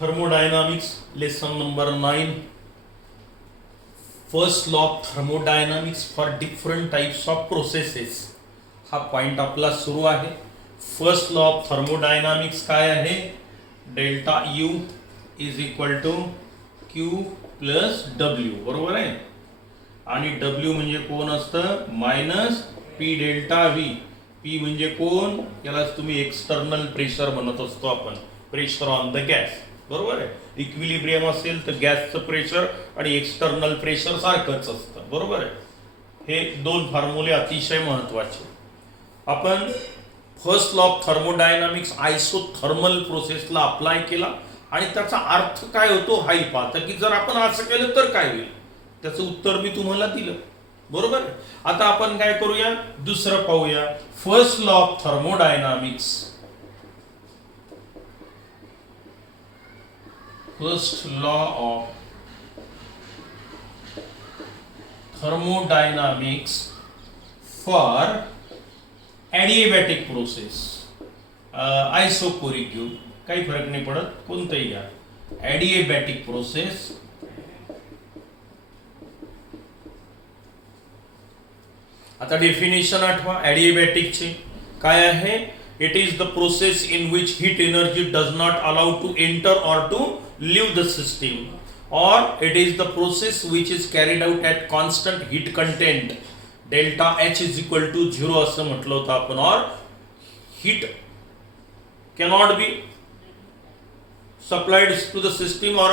Thermodynamics, lesson number 9. First law of thermodynamics for different types of processes. हा point आपला सुरू आहे. First law of thermodynamics काय आहे? Delta U is equal to Q plus W, बरोबर आहे. आणि डब्ल्यू म्हणजे कोण असतं? Minus P delta V. P म्हणजे कोण? यालाच तुम्ही एक्सटर्नल प्रेशर म्हणत असतो आपण, प्रेशर ऑन द गॅस, बरोबर आहे. इक्विलिब्रियम असेल तर गॅसचं प्रेशर आणि एक्सटर्नल प्रेशर सारखंच असतं, बरोबर आहे. हे दोन फॉर्म्युले अतिशय महत्त्वाचे. आपण first law of thermodynamics isothermal प्रोसेसला अप्लाय केला आणि त्याचा अर्थ काय होतो हाही पाहता की जर आपण असं केलं तर काय होईल, त्याचं उत्तर मी तुम्हाला दिलं, बरोबर. आता आपण काय करूया, दुसरं पाहूया. First law of thermodynamics. First law of thermodynamics for adiabatic process. Isochoric घेऊ, काही फरक नाही पडत, कोणतंही घ्या. ॲडिएबॅटिक प्रोसेस. आता डेफिनेशन आठवा ॲडिएबॅटिकची. काय आहे? It is the process in which heat energy does not allow to enter or to leave the system, or it is the process which is carried out at constant heat content delta H is equal to 0 असं म्हटलं होतं आपण. Or heat cannot be supplied to the system, or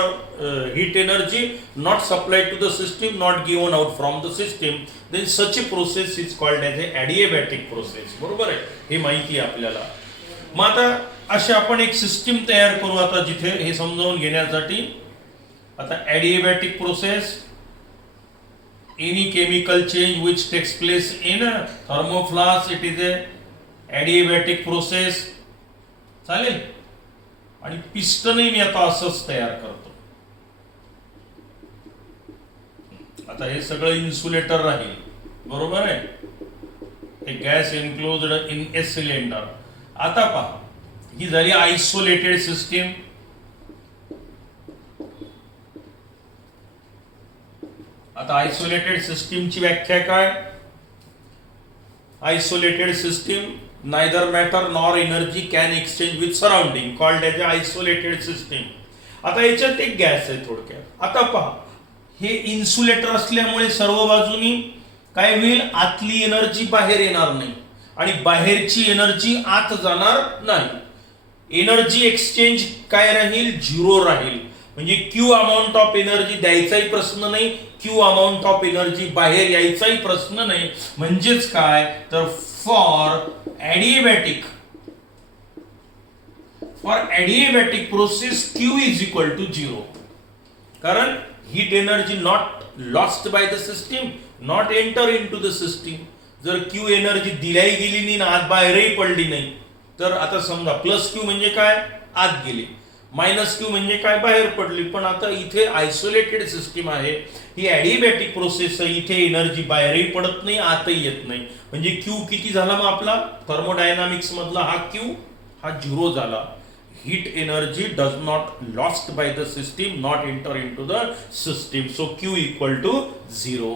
heat energy not supplied to the system, not given out from the system, then such a process is called as a adiabatic process, बरोबर आहे. हे माहिती आहे आपल्याला. मग आता अशी आपण एक सिस्टीम तयार करू आता जिथे हे समजावून घेण्यासाठी. आता adiabatic process, any chemical change which takes place in a thermoflask, it is a adiabatic process. चालेल. आणि पिस्टनही मी आता असंच तयार करतो. आता हे सगळं इन्सुलेटर राहील, बरोबर आहे. हे gas enclosed in a cylinder. आता पहा, ही झाली आयसोलेटेड सिस्टीम. आता आयसोलेटेड सिस्टीमची व्याख्या काय? Isolated system, neither matter nor energy can exchange with surrounding, called as a isolated system. आता याच्यात एक गॅस आहे थोडक्यात. आता पहा, हे इन्सुलेटर असल्यामुळे सर्व बाजूनी काय होईल? आतली एनर्जी बाहेर येणार नाही आणि बाहेरची एनर्जी आत जाणार नाही. एनर्जी एक्सचेंज काय राहील? 0 राहील. म्हणजे क्यू अमाऊंट ऑफ एनर्जी द्यायचाही प्रश्न नाही, क्यू अमाऊंट ऑफ एनर्जी बाहेर यायचाही प्रश्न नाही. म्हणजेच काय तर for adiabatic process Q is equal to 0. कारण heat energy not lost by the system, not enter into the system. जर Q एनर्जी दिल्याही गेली नाही ना आत बाहेरही पडली नाही, तर आता समजा प्लस Q म्हणजे काय? आत गेली. मायनस Q म्हणजे काय? बाहेर पडली. पण आता इथे आयसोलेटेड सिस्टीम आहे, ही ॲडिएबॅटिक प्रोसेस आहे. इथे एनर्जी बाहेरही पडत नाही, आतही येत नाही. म्हणजे क्यू किती झाला मग आपला थर्मोडायनामिक्स मधला? हा क्यू हा 0 झाला. Heat energy does not lost by the system, not enter in to the system. So Q equal to 0,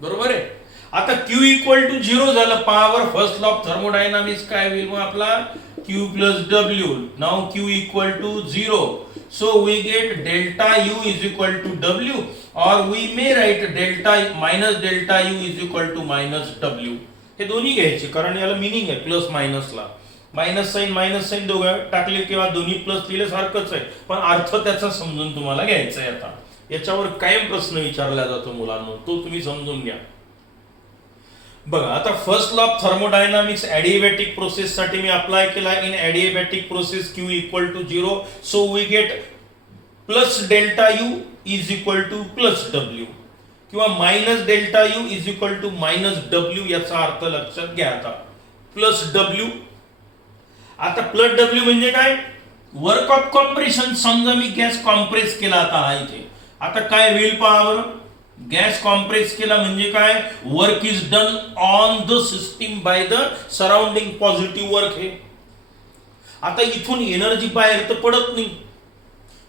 बरोबर आहे. आता क्यू इक्वल टू 0 झालं. Power first law of thermodynamics काय होईल मग आपला? Q plus W. Now Q equal to 0. So we get delta U is equal to W, or we may write delta minus delta U is equal to minus W. हे दोन्ही घ्यायचे कारण याला meaning आहे प्लस मायनसला. मायनस साइन दोघं टाकले किंवा दोन्ही प्लस लिहिले सारखंच आहे, पण अर्थ त्याचा समजून तुम्हाला घ्यायचा आहे. आता याच्यावर कायम प्रश्न विचारला जातो मुलांना, तो तुम्ही समजून घ्या. बघा, आता first law of thermodynamics adiabatic process साठी मी अप्लाय केला. In adiabatic process Q equal to 0. So we get plus delta U is equal to plus W, किंवा minus delta U is equal to minus W. याचा अर्थ लक्षात घ्या. आता plus W. आता प्लस डब्ल्यू म्हणजे काय? Work of compression. समजा मी गॅस कॉम्प्रेस केला आता हा इथे. आता काय होईल पहा. गॅस कॉम्प्रेस केला म्हणजे काय? Work is done on the system by the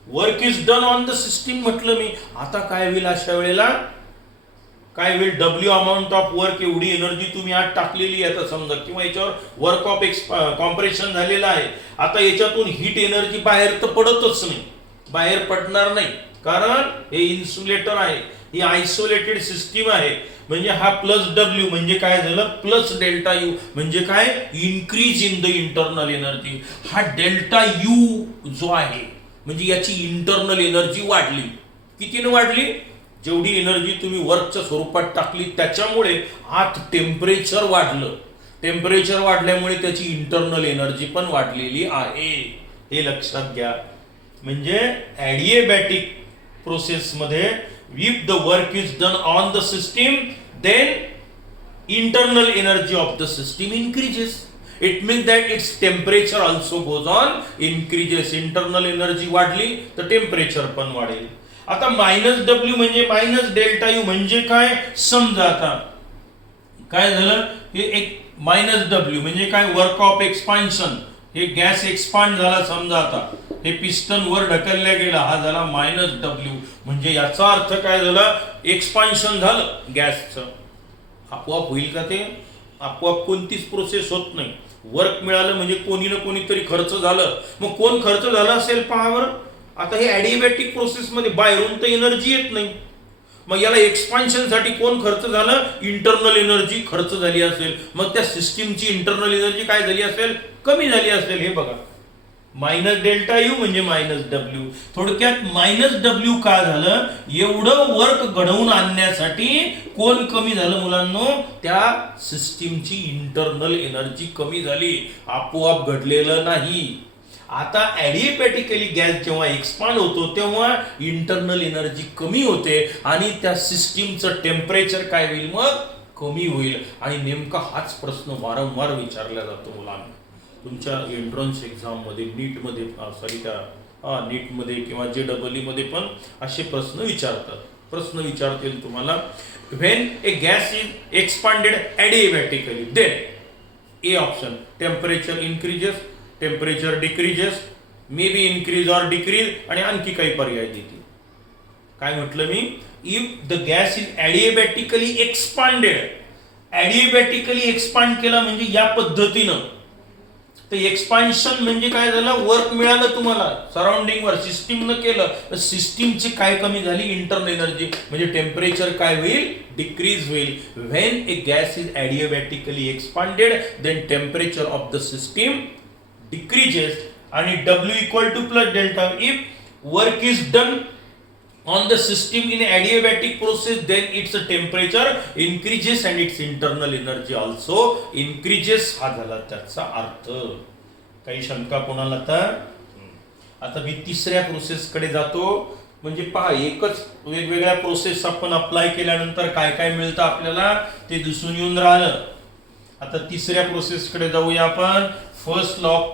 work is done on the system म्हटलं मी. आता काय होईल अशा वेळेला, काय होईल, डब्ल्यू अमाऊंट ऑफ वर्क, एवढी एनर्जी तुम्ही आत टाकलेली आहे आता समजा, किंवा याच्यावर वर्क ऑफ कॉम्प्रेशन झालेलं आहे. आता याच्यातून हीट एनर्जी बाहेर तर पडतच नाही, बाहेर पडणार नाही, कारण हे इन्सुलेटर आहे, ही आयसोलेटेड सिस्टीम आहे. म्हणजे हा प्लस डब्ल्यू म्हणजे काय झालं, प्लस डेल्टा यू म्हणजे काय, increase in the internal energy. हा डेल्टा यू जो आहे म्हणजे याची इंटरनल एनर्जी वाढली. कितीने वाढली, जेवढी एनर्जी तुम्ही वर्कच्या स्वरूपात टाकली त्याच्यामुळे आत टेम्परेचर वाढलं. टेम्परेचर वाढल्यामुळे त्याची इंटरनल एनर्जी पण वाढलेली आहे, हे लक्षात घ्या. म्हणजे ॲडिएबॅटिक प्रोसेसमध्ये if the work is done on the system, then internal energy of the system increases. It means that its temperature also goes on increases. Internal energy वाढली तर टेम्परेचर पण वाढेल. आता मायनस डब्ल्यू म्हणजे मायनस डेल्टा यू म्हणजे काय, समजा आता काय झालं, हे एक मायनस डब्ल्यू म्हणजे काय, वर्क ऑफ एक्सपान्शन, हे गॅस एक्सपांड झाला समजा, आता हे पिस्टन वर ढकलल्या गेला, हा झाला मायनस डब्ल्यू. म्हणजे याचा अर्थ काय झाला, एक्सपान्शन झालं गॅसचं. आपोआप होईल का ते, आपोआप कोणतीच प्रोसेस होत नाही. वर्क मिळालं म्हणजे कोणी ना कोणीतरी खर्च झालं. मग कोण खर्च झाला असेल पहा बरं. आता हे ॲडिएबॅटिक प्रोसेसमध्ये बाहेरून तर एनर्जी येत नाही, मग याला एक्सपान्शन साठी कोण खर्च झालं, इंटरनल एनर्जी खर्च झाली असेल. मग त्या सिस्टीमची इंटरनल एनर्जी काय झाली असेल, कमी झाली असेल. हे बघा, मायनस डेल्टा यू म्हणजे मायनस डब्ल्यू. थोडक्यात मायनस डब्ल्यू का झालं, एवढं वर्क घडवून आणण्यासाठी कोण कमी झालं मुलांनो, त्या सिस्टीमची इंटरनल एनर्जी कमी झाली, आपोआप घडलेलं नाही. आता ॲडिएबॅटिकली गॅस जेव्हा एक्सपांड होतो तेव्हा इंटरनल एनर्जी कमी होते आणि त्या सिस्टीमचं टेम्परेचर काय होईल, मग कमी होईल. आणि नेमका हाच प्रश्न वारंवार विचारला जातो मुलांना तुमच्या एंट्रन्स एक्झाममध्ये, नीटमध्ये, नीटमध्ये किंवा JEE मध्ये पण असे प्रश्न विचारतात. प्रश्न विचारतील तुम्हाला, when a gas is expanded adiabatically then a option, temperature increases, temperature decreases, may be increase or decrease, आणि आणखी काही पर्याय देतील. काय म्हटलं मी, if the gas is adiabatically expanded, adiabatically expand केला म्हणजे या पद्धतीनं, तर एक्सपान्शन म्हणजे काय झालं, वर्क मिळालं तुम्हाला सराउंडिंग वर, सिस्टीमनं केलं तर सिस्टीमची काय कमी झाली, इंटरनल एनर्जी, म्हणजे टेम्परेचर काय होईल, डिक्रीज होईल. When a gas is adiabatically expanded then temperature of the system decreases आणि W equal to plus delta. If work is done on the system in adiabatic process, then its temperature increases and its internal energy also increases. हा झाला त्याचा अर्थ. काही शंका कोणाला तर, आता मी तिसऱ्या प्रोसेस कडे जातो. म्हणजे पहा, एकच वेगवेगळ्या प्रोसेस आपण अप्लाय केल्यानंतर काय काय मिळतं आपल्याला ते दिसून येऊन राहिलं. आता तिसऱ्या प्रोसेस कडे जाऊया आपण. First law of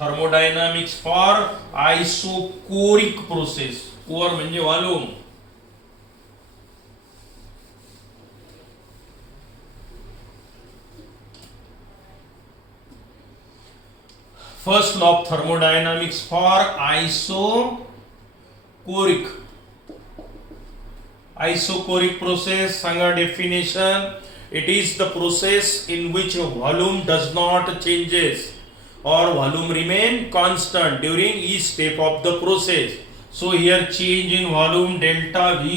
thermodynamics for isochoric process. कोर म्हणजे volume. First law of thermodynamics for isochoric. Isochoric process सांगा definition. It is the process in which volume does not changes or volume remain constant during each step of the process. So here change in volume delta V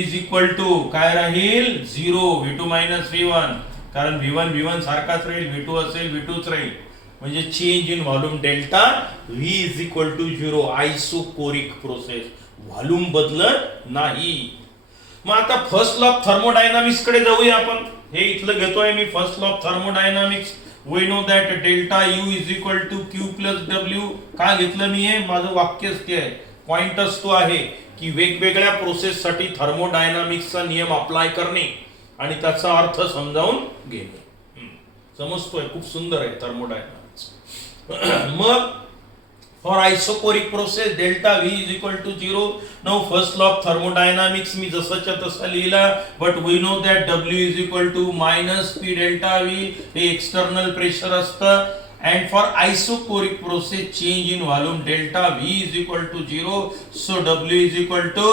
is equal to काय राहील, 0, V2 minus V1, कारण V1 सारखाच राहील, V2 असेल V2च राहील. म्हणजे change in volume delta V is equal to 0. Isochoric process, volume बदलत नाही. मग आता फर्स्ट लॉ ऑफ थर्मोडायनामिक्स कडे जाऊया आपण. हे इथलं घेतोय मी, first law of thermodynamics. We know that delta U is equal to Q plus W. का घेतलं मी हे, माझं वाक्यच ते आहे, पॉइंटच तो आहे की वेगवेगळ्या प्रोसेस साठी थर्मोडायनामिक्सचा नियम अप्लाय करणे आणि त्याचा अर्थ समजावून घेणे. समजतोय, खूप सुंदर आहे थर्मोडायनामिक्स. मग for isochoric process delta V is equal to 0. Now first law of thermodynamics मी जसाच्या तसा लिहिला, but we know that W is equal to minus P delta V. हे एक्सटर्नल प्रेशर असतं. and for isoporic process change in volume delta V is equal to 0, so W is equal to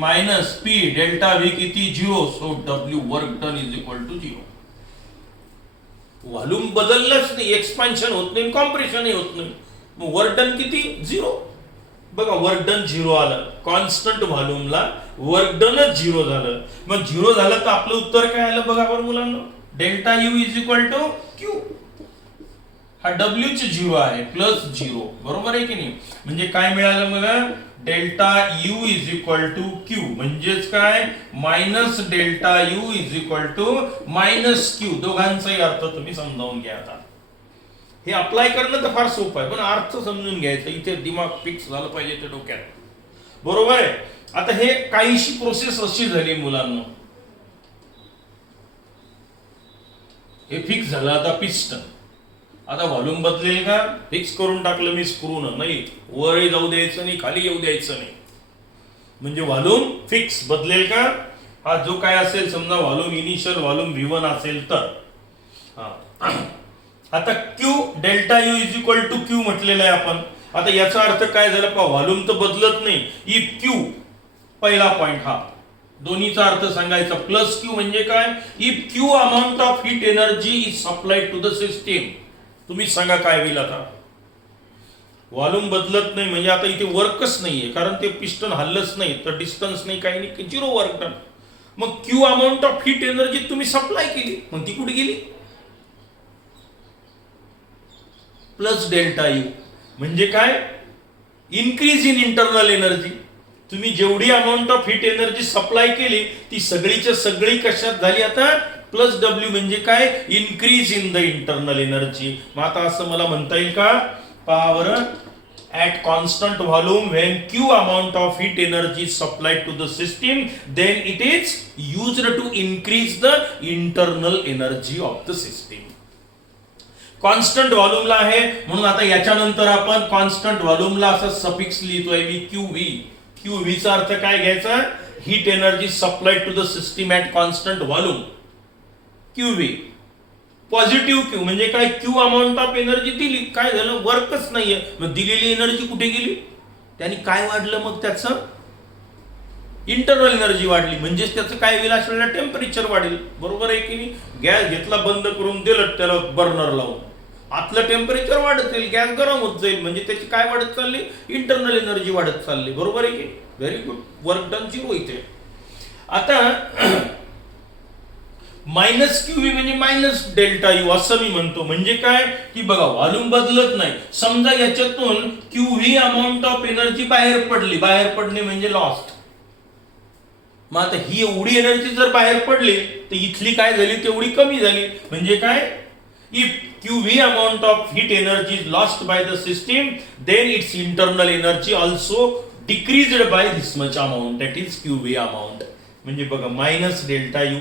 minus P delta V किती 0, so W work done is equal to 0. Volume बदललंच नाही, expansion होत नाही, कॉम्प्रेशनही होत नाही, मग work done किती 0. बघा work done 0 आलं, कॉन्स्टंट व्हॉल्यूमला वर्क डनच 0 झालं. मग 0 झालं तर आपलं उत्तर काय आलं बघा बरं मुलांना, delta U is equal to Q. हा डब्ल्यू चे 0 आहे प्लस 0, बरोबर आहे की नाही. म्हणजे काय मिळालं मला, delta U is equal to Q, म्हणजेच काय minus delta U is equal to minus Q. दोघांचाही अर्थ तुम्ही समजावून घ्या. आता हे अप्लाय करणं तर फार सोपं आहे, पण अर्थ समजून घ्यायचा, इथे दिमाग फिक्स झालं पाहिजे ते डोक्यात, बरोबर आहे. आता हे काहीशी प्रोसेस अशी झाली मुलांना, हे फिक्स झालं. आता पिस्टन, आता व्हॉल्यूम बदलेल का, फिक्स करून टाकलं मी स्क्रूनं, नाही वरही जाऊ द्यायचं नाही, खाली येऊ द्यायचं नाही, म्हणजे व्हॉल्यूम फिक्स बदलेल का. हा जो काय असेल समजा व्हॉल्यूम इनिशियल व्हॉल्यूम V1 असेल तर, आता Q delta U is equal to Q म्हटलेलं आहे आपण. आता याचा अर्थ काय झाला पहा, व्हॉल्यूम तर बदलत नाही, इफ क्यू पहिला पॉइंट, हा दोन्हीचा अर्थ सांगायचा, प्लस क्यू म्हणजे काय, if Q amount of heat energy is supplied to the system. तुम्ही सांगा काय होईल. आता व्हॉल्यूम बदलत नाही म्हणजे आता इथे वर्कच नाहीये, कारण ते पिस्टन हल्लच नाही, तर डिस्टन्स नाही, काही नाही, 0 वर्क डन. मग Q amount of heat energy तुम्ही सप्लाय केली, मग ती कुठे गेली, प्लस डेल्टा यू म्हणजे काय, इन्क्रीज इन इंटरनल एनर्जी. तुम्ही जेवढी amount of heat energy supply केली ती सगळीच्या सगळी कशात झाली, आता प्लस डब्ल्यू म्हणजे काय, increase in the internal energy. मग आता असं मला म्हणता येईल का, पहा बरं, at constant volume when q amount of heat energy is supplied to the system then it is used to increase the internal energy of the system. Constant व्हॉल्यूमला आहे म्हणून आता याच्यानंतर आपण कॉन्स्टंट व्हॉल्यूमला असा सफिक्स लिहितोय मी QV. QV चा अर्थ काय घ्यायचा, heat energy supplied to the system at constant volume, QV. Positive Q म्हणजे काय, क्यू अमाऊंट ऑफ एनर्जी दिली, काय झालं वर्कच नाहीये, मग दिलेली एनर्जी कुठे गेली, त्यांनी काय वाढलं, मग त्याचं इंटरनल एनर्जी वाढली, म्हणजेच त्याचं काय होईल, असलेला टेम्परेचर वाढेल, बरोबर आहे की नाही. गॅस घेतला बंद करून दिलं त्याला बर्नर लावून, आतलं टेम्परेचर वाढत जाईल, गॅस गरम होत जाईल, म्हणजे त्याची काय वाढत चालली, इंटरनल एनर्जी वाढत चालली, बरोबर आहे की. व्हेरी गुड, वर्क डन 0 इथे. आता मायनस क्यूव्ही म्हणजे मायनस डेल्टा यू असं मी म्हणतो, म्हणजे काय की बघा व्हॉल्यूम बदलत नाही, समजा याच्यातून क्यूव्ही अमाऊंट ऑफ एनर्जी बाहेर पडली, बाहेर पडणे म्हणजे लॉस्ट. मग आता ही एवढी एनर्जी जर बाहेर पडली तर इथली काय झाली, तेवढी कमी झाली, म्हणजे काय, if QV amount of heat energy is lost by the system then its internal energy also decreased by this much amount, that is QV amount. म्हणजे बघा मायनस डेल्टा यू,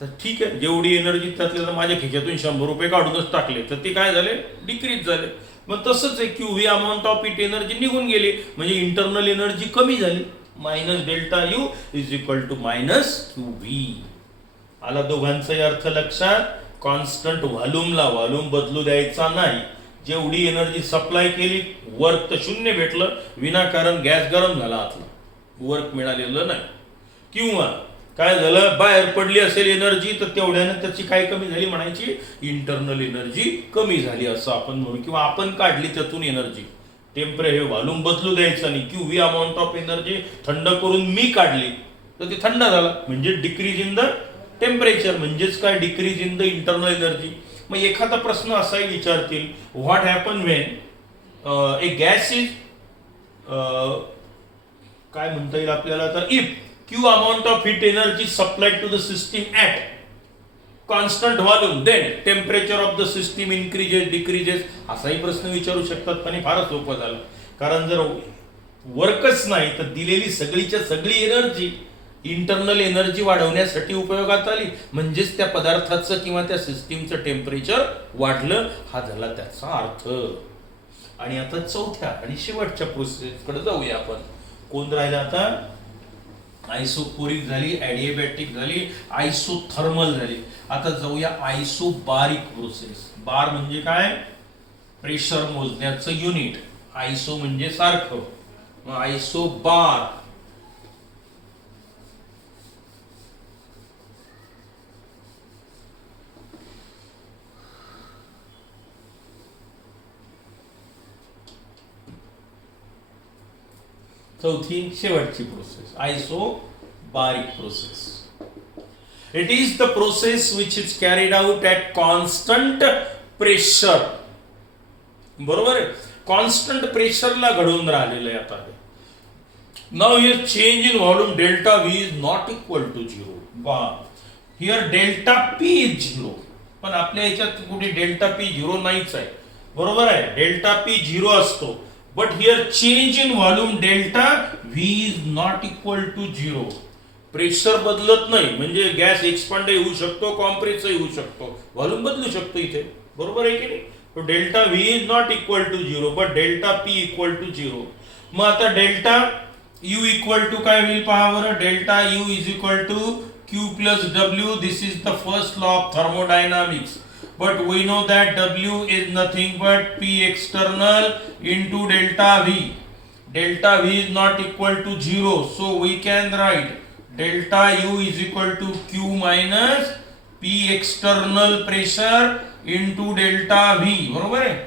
तर ठीक आहे जेवढी एनर्जी त्यातल्या माझ्या खिशातून 100 रुपये काढूनच टाकले तर ते काय झाले, डिक्रीज झाले. मग तसंच आहे QV amount of heat energy निघून गेली म्हणजे इंटरनल एनर्जी कमी झाली, minus delta U is equal to minus QV. आला दोघांचाही अर्थ लक्षात. कॉन्स्टंट व्हॉल्यूमला व्हॉल्यूम बदलू द्यायचा नाही, जेवढी एनर्जी सप्लाय केली वर्क तर 0 भेटलं, विनाकारण गॅस गरम झाला, आतला वर्क मिळालेलं नाही. किंवा काय झालं, बाहेर पडली असेल एनर्जी तर तेवढ्यानं त्याची काय कमी झाली म्हणायची, इंटरनल एनर्जी कमी झाली असं आपण म्हणू, किंवा आपण काढली त्यातून एनर्जी, हे व्हॉल्यूम बदलू द्यायचं नाही, QV अमाऊंट ऑफ एनर्जी थंड करून मी काढली तर ते थंड झाला म्हणजे डिक्रीज इन द टेम्परेचर, म्हणजेच काय, decrease in the internal energy. मग एखादा प्रश्न असाही विचारतील, what happen when a gas is, काय म्हणता येईल आपल्याला, तर if Q amount of heat energy supplied to the system at constant volume then temperature of the system increases decreases, असाही प्रश्न विचारू शकतात. पण फारच सोपं झालं, कारण जर वर्कच नाही तर दिलेली सगळीच्या सगळी एनर्जी इंटरनल एनर्जी वाढवण्यासाठी उपयोगात आली, म्हणजेच त्या पदार्थाचं किंवा त्या सिस्टीमचं टेम्परेचर वाढलं, हा झाला त्याचा अर्थ. आणि आता चौथ्या आणि शेवटच्या प्रोसेसकडे जाऊया आपण. कोण राहिलं आता, आयसोपोरिक झाली, ॲडिएबॅटिक झाली, आयसोथर्मल झाली. आता जाऊया आयसोबारिक प्रोसेस. बार म्हणजे काय? Pressure मोजण्याचं unit. आयसो म्हणजे सारखं, मग आयसोबार. चौथी शेवटची process isobaric process. It is the process which is carried out at constant pressure. बरोबर आहे, कॉन्स्टंट प्रेशरला घडवून राहिलेलं आहे. आता now here change in volume delta V is not equal to 0. Here delta P is 0, पण आपल्या याच्यात कुठे डेल्टा पी 0 नाहीच आहे. बरोबर आहे, डेल्टा पी 0 असतो. But here change in volume delta V is not equal to 0. Pressure बदलत नाही, म्हणजे गॅस एक्सपांड होऊ शकतो, कॉम्प्रेस होऊ शकतो, व्हॉल्यूम बदलू शकतो इथे. बरोबर आहे की नाही? तो delta V is not equal to 0, but delta P equal to 0. मग आता डेल्टा यू इक्वल टू काय होईल पहा बरं. Delta U is equal to Q plus W. This is the first law of thermodynamics. But we know that W is nothing but P external into delta V. Delta V is not equal to 0. So we can write delta U is equal to Q minus P external pressure into delta V. बरोबर आहे?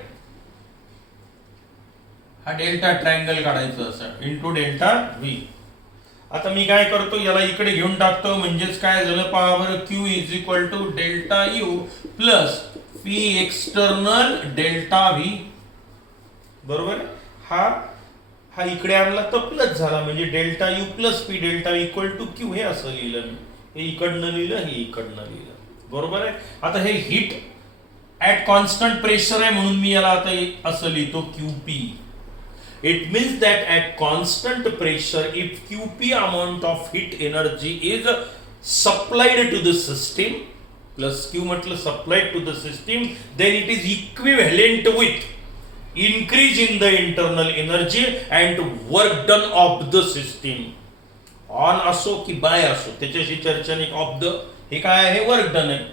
हा delta triangle काढायचं असं into delta V. आता मी काय करतो, याला इकडे घेऊन टाकतो, म्हणजेच काय झालं पहा बरं. Q is equal to delta U plus P external delta V. बरोबर. हा इकडे आणला तर प्लस झाला, म्हणजे delta U plus P delta equal to Q. हे असं लिहिलं मी, हे इकडनं लिहिलं, हे इकडनं लिहिलं. बरोबर आहे. आता हे हीट ऍट कॉन्स्टंट प्रेशर आहे, म्हणून मी याला आता असं लिहितो QP. It means that at constant pressure, if QP amount of heat energy is supplied to the system, plus Q मतलब supplied to the system, then it is equivalent with increase in the internal energy and work done of the system. On असो की bye असो, त्याच्याशी चर्चा नाही. Of the हे काय आहे? वर्क डन आहे.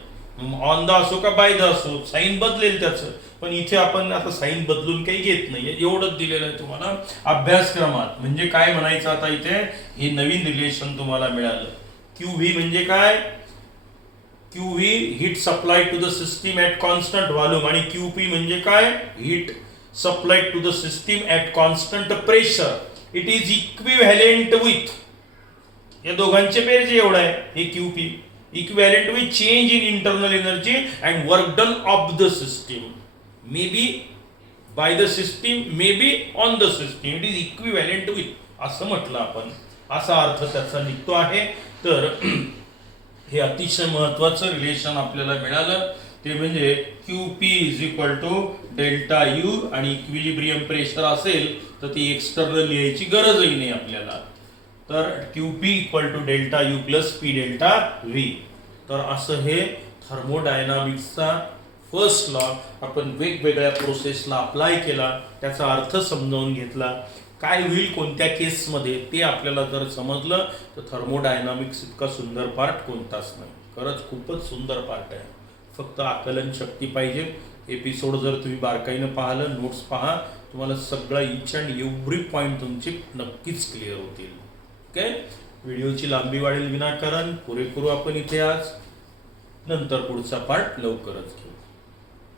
ऑन द असो का बाय द असो, साईन बदलेल त्याचं, पण इथे आपण आता साईन बदलून काही घेत नाही. एवढंच दिलेलं आहे तुम्हाला अभ्यासक्रमात. म्हणजे काय म्हणायचं आता इथे, हे नवीन रिलेशन तुम्हाला मिळालं. QV म्हणजे काय? QV heat supply to the system at constant volume, आणि QP म्हणजे काय? Heat supply to the system at constant pressure. It is equivalent with, या दोघांचे बेरजे एवढं आहे हे QP. Equivalent with change in internal energy and work done of the system, maybe by the system, maybe on the system. It is equivalent with असं म्हटलं आपण, असा अर्थ त्याचा निघतो आहे. तर हे अतिशय महत्वाचं रिलेशन आपल्याला मिळालं, ते म्हणजे QP is equal to delta U, आणि इक्विलिब्रियम प्रेशर असेल तर ती एक्सटर्नल लिहायची गरजही नाही आपल्याला. तर QP equal to delta U plus P delta V. तर असं हे थर्मोडायनामिक्सचा फर्स्ट लॉ आपण वेगवेगळ्या प्रोसेसला अप्लाय केला, त्याचा अर्थ समजावून घेतला. काय होईल कोणत्या केसमध्ये ते आपल्याला जर समजलं तर थर्मोडायनामिक्स इतका सुंदर पार्ट कोणताच नाही. खरंच खूपच सुंदर पार्ट आहे, फक्त आकलन शक्ती पाहिजे. एपिसोड जर तुम्ही बारकाईनं पाहिलं, नोट्स पहा, तुम्हाला सगळं इच अँड एव्हरी पॉईंट तुमची नक्कीच क्लिअर होतील. ओके. व्हिडिओची लांबी वाढेल विनाकारण, पुरेपूर आपण इथे आज, नंतर पुढचा पार्ट लवकरच घेऊ.